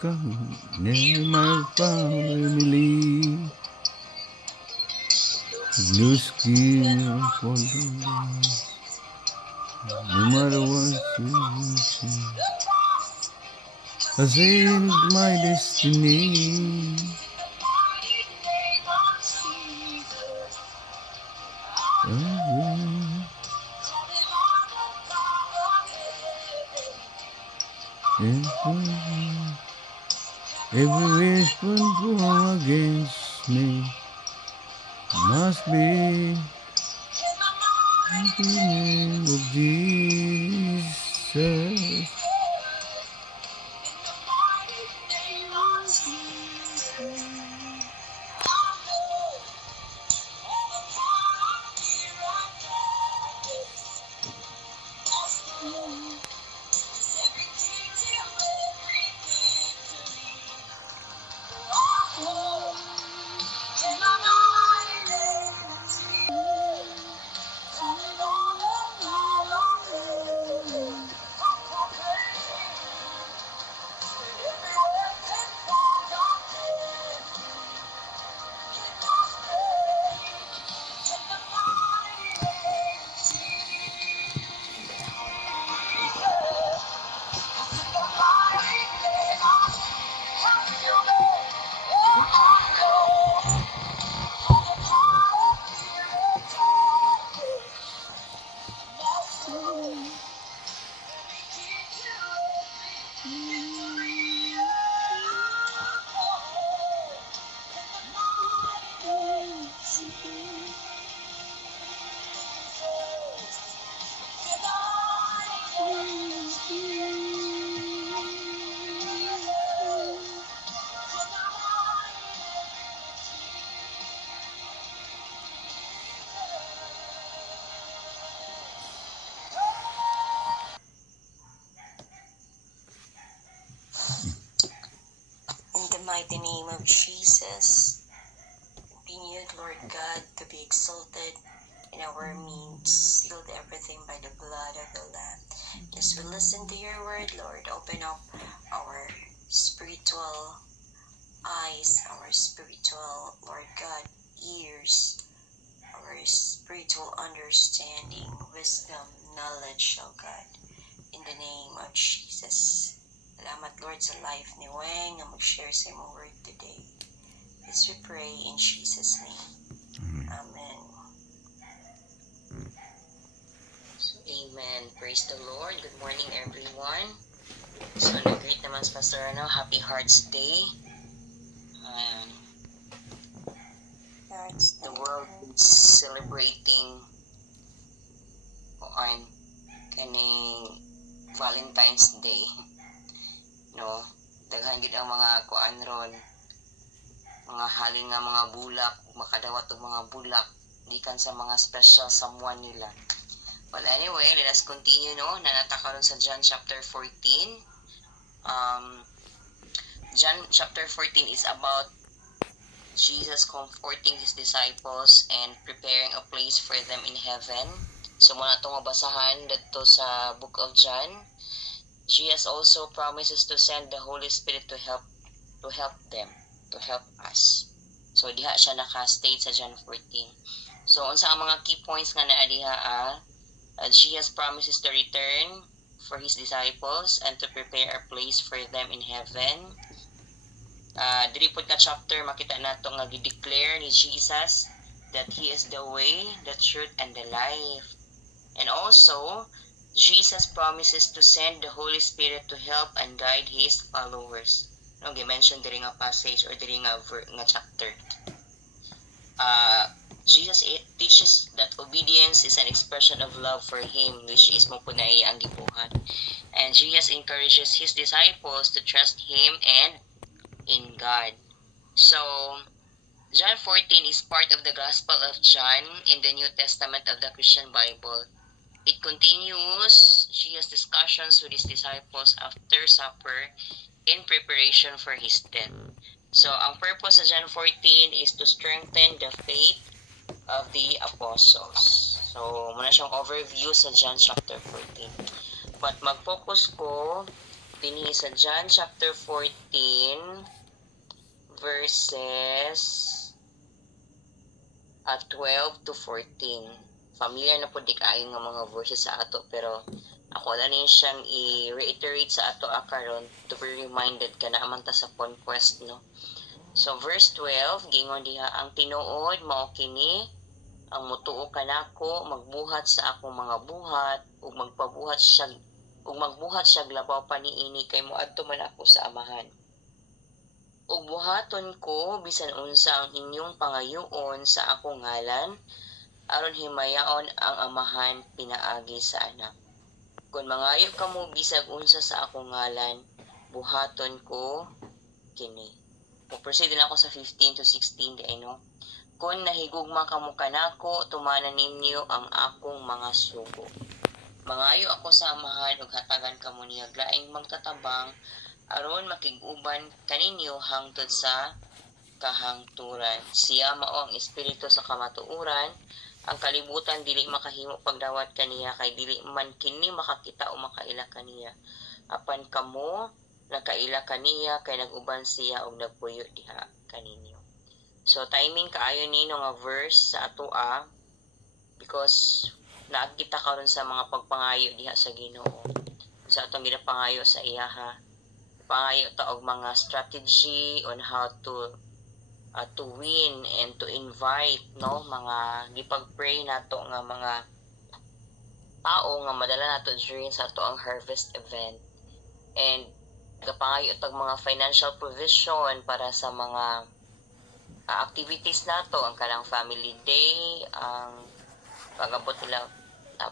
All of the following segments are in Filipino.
Come near my family. No skin for the no matter what situation. I sailed my destiny. Every weapon formed against me must be in the name of Jesus. Mighty name of Jesus, continued, Lord God, to be exalted in our means, sealed everything by the blood of the Lamb. As we listen to your word, Lord, open up our spiritual eyes, our spiritual, Lord God, ears, our spiritual understanding, wisdom, knowledge, oh God, in the name of Jesus. Salamat, Lord, sa life ni Weng na mag-share sa imong word today. This we pray in Jesus' name. Amen. Amen. Praise the Lord. Good morning, everyone. So, nag-greet naman sa Pastor, Happy Hearts Day. The world is celebrating on kaning Valentine's Day. No, daghan gid ang mga kuan ron, mga haling nga mga bulak, makadawat og mga bulak gikan sa mga special someone nila. Well, anyway, let us continue, no. Nanata karon sa John chapter 14. John chapter 14 is about Jesus comforting his disciples and preparing a place for them in heaven. So muna itong mabasahan dito sa book of John. Jesus also promises to send the Holy Spirit to help them, to help us. So diha siya naka-state sa John 14. So unsa ang mga key points nga naa diha? Jesus promises to return for his disciples and to prepare a place for them in heaven. Diri pod ka chapter makita nato nga gi-declare ni Jesus that he is the way, the truth, and the life. And also, Jesus promises to send the Holy Spirit to help and guide his followers. No, gi-mention diri nga passage or diri nga chapter. Jesus teaches that obedience is an expression of love for him, which is mo po na ang gibuhat. And Jesus encourages his disciples to trust him and in God. So, John 14 is part of the Gospel of John in the New Testament of the Christian Bible. It continues Jesus' discussions with his disciples after supper in preparation for his death. So, ang purpose sa John 14 is to strengthen the faith of the apostles. So, muna siyang overview sa John chapter 14. But mag-focus ko din sa John chapter 14 verses 12 to 14. Familiar na po di kayo ng mga verses sa ato, pero ako lang siyang i-reiterate sa ato karon to be reminded ka na amanta sa conquest, no? So, verse 12, gingon diha, ang tinuod mao kini, ang mutuo kanako, magbuhat sa akong mga buhat, ug magbuhat siya labaw pa niini kay moadto man ako sa amahan. Ug buhaton ko bisan unsa ang inyong pangayoon sa akong ngalan, aron himayaon ang amahan pinaagi sa anak. Kung mangayo kamo bisag unsa sa akong ngalan, buhaton ko kini. Proceed din ako sa 15 to 16 di no. Kung nahigugma kamo kanako, tumanan ninyo ang akong mga sugo. Mangayo ako sa amahan ug hatagan kamo niya laing magtatabang aron makig-uban kaninyo hangtod sa kahangturan. Siya mao ang espiritu sa kamatuoran. Ang kalibutan dili makahimo pagdawat kaniya kay dili man kini makakita o makaila kaniya. Apan kamo nakaila kaniya kay nag-uban siya og nagpuyo diha kaninyo. So timing kaayo ni nga verse sa atoa because nakita karon sa mga pagpangayo diha sa Ginoo. Sa atong ginapangayo sa iyaha. Pangayo ta og mga strategy on how to win and to invite, no, mga gipag-pray nato nga mga tao nga madala nato during sa ato ang harvest event. And gapangayo tag mga financial provision para sa mga activities nato, ang kanang family day, ang pag-abot nila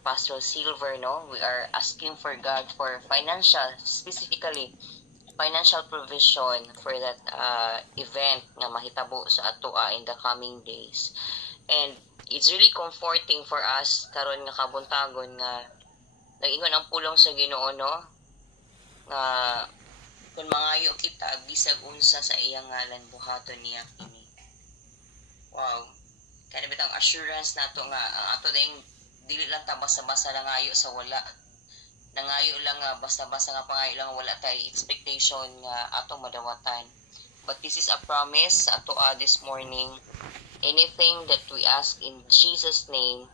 pastoral silver, no. We are asking for God for financial, specifically financial provision for that event nga mahitabo sa ato in the coming days. And it's really comforting for us karon nga kabuntagon nga nag-ingon ang pulong sa Ginoo, no, nga kung mangayo kita bisag unsa sa iyang ngalan buhaton niya kini. Wow, kaya bitang assurance nato nga ang ato ding dili lang ta basta-basta nangayo sa wala, nangayo lang nga basta-basta nga pangayo lang wala tay expectation nga ato madawatan. But this is a promise sa ato this morning. Anything that we ask in Jesus name,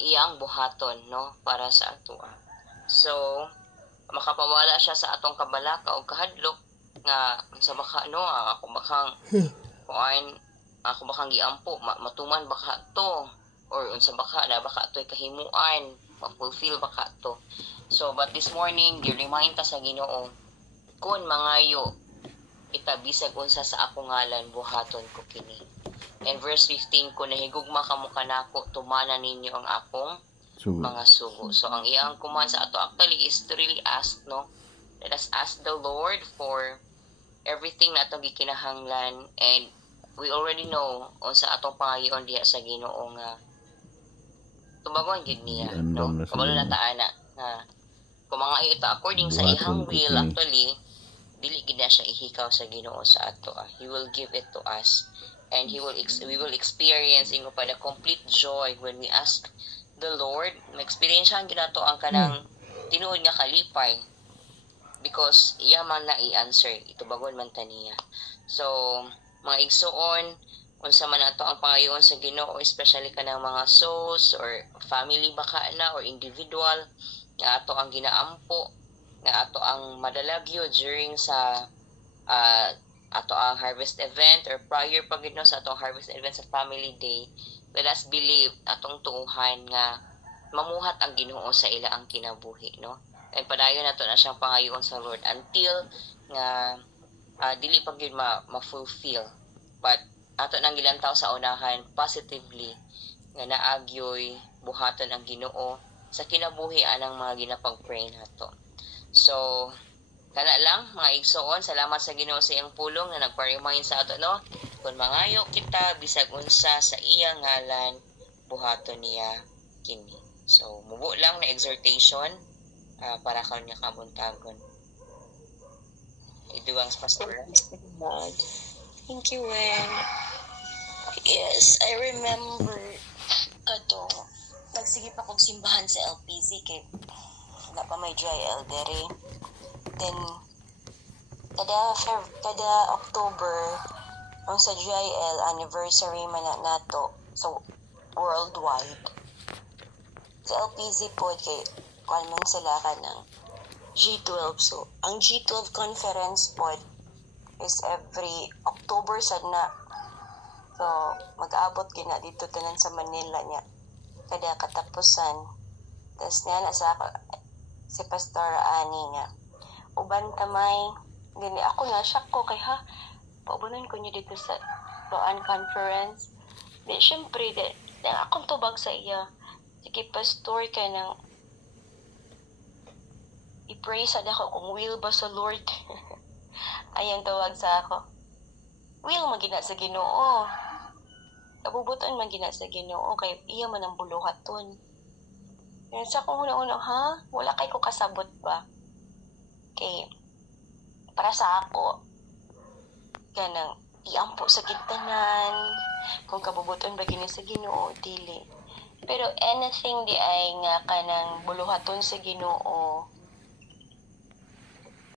iyang buhaton, no, para sa ato. So makapawala siya sa atong kabalaka o kahadlok nga sa baka, no, ako bakang giampo matuman baka to, or unsa baka na baka to'y kahimuan ma-fulfill baka to. So but this morning gi-remind ta sa Ginoo, kun mangayo itabisag unsa sa akong ngalan buhaton ko kini. And verse 15, kung nahigugma kamo kanako tumanan ninyo ang akong mga sugo. So ang iyang command sa ato actually is to really ask, no, let us ask the Lord for everything na atong gikinahanglan, and we already know unsa atong pangayoon diha sa Ginoo nga tubagon gid niya, no, kabalo na ta ana nga kung mangayo ta according sa iyang will, actually dili gid na siya ihikaw sa Ginoo sa ato. He will give it to us, and we will experience ingo pa the complete joy when we ask the Lord. Ma-experiencehan gid nato ang kanang tinuod nga kalipay because iya man na i-answer, itubagon man ta niya. So mga igsoon, unsa man ato ang pangayoon sa Ginoo, especially kanang mga souls or family baka na or individual nga ato ang ginaampo, nga ato ang madalagyo during sa ato ang harvest event or prior pa gid, no, sa atong harvest event sa family day. Let us believe atong tuuhan nga mamuhat ang Ginoo sa ila ang kinabuhi, no, and padayon nato na siyang pangayoon sa Lord until nga dili pa gyud ma-fulfill, but ato nang gilantaw sa unahan positively nga naagyoy buhaton ang Ginoo sa kinabuhi anang mga ginapag-pray nato. So kana lang mga igsoon, salamat sa Ginoo sa iyang pulong na nagpa-remind sa ato, no, kung mangayo kita bisag unsa sa iyang ngalan buhaton niya kini. So mubo lang na exhortation para karon nga kabuntagon. Idugang pastor. Thank you, Wen. Yes, I remember nagsige pa kong simbahan sa LPZ kay wala pa may JL dere. Then kada October ang sa JL anniversary man nato so worldwide sa LPZ po kay kuan man sila ka ng G12. So ang G12 conference po is every October sad na. So mag-abot gina dito tanan sa Manila niya kada katapusan. Tas niya na sa si Pastor Ani nga uban tamay gani ako na shock ko kay ha paubanan ko niya dito sa Loan Conference. Di syempre di akong tubag sa iya sige pastor kay nang i-pray sad ako kung will ba sa Lord. Ayang tawag sa ako will magina sa Ginoo. Kabubuton man gina sa Ginoo kay iya man ang buluhaton. Yan sa kung una-una ha, wala kay ko kasabot ba. Kay para sa ako kanang iampo sa kintanan kung kabubuton ba gina sa Ginoo dili. Pero anything di ay nga kanang buluhaton sa Ginoo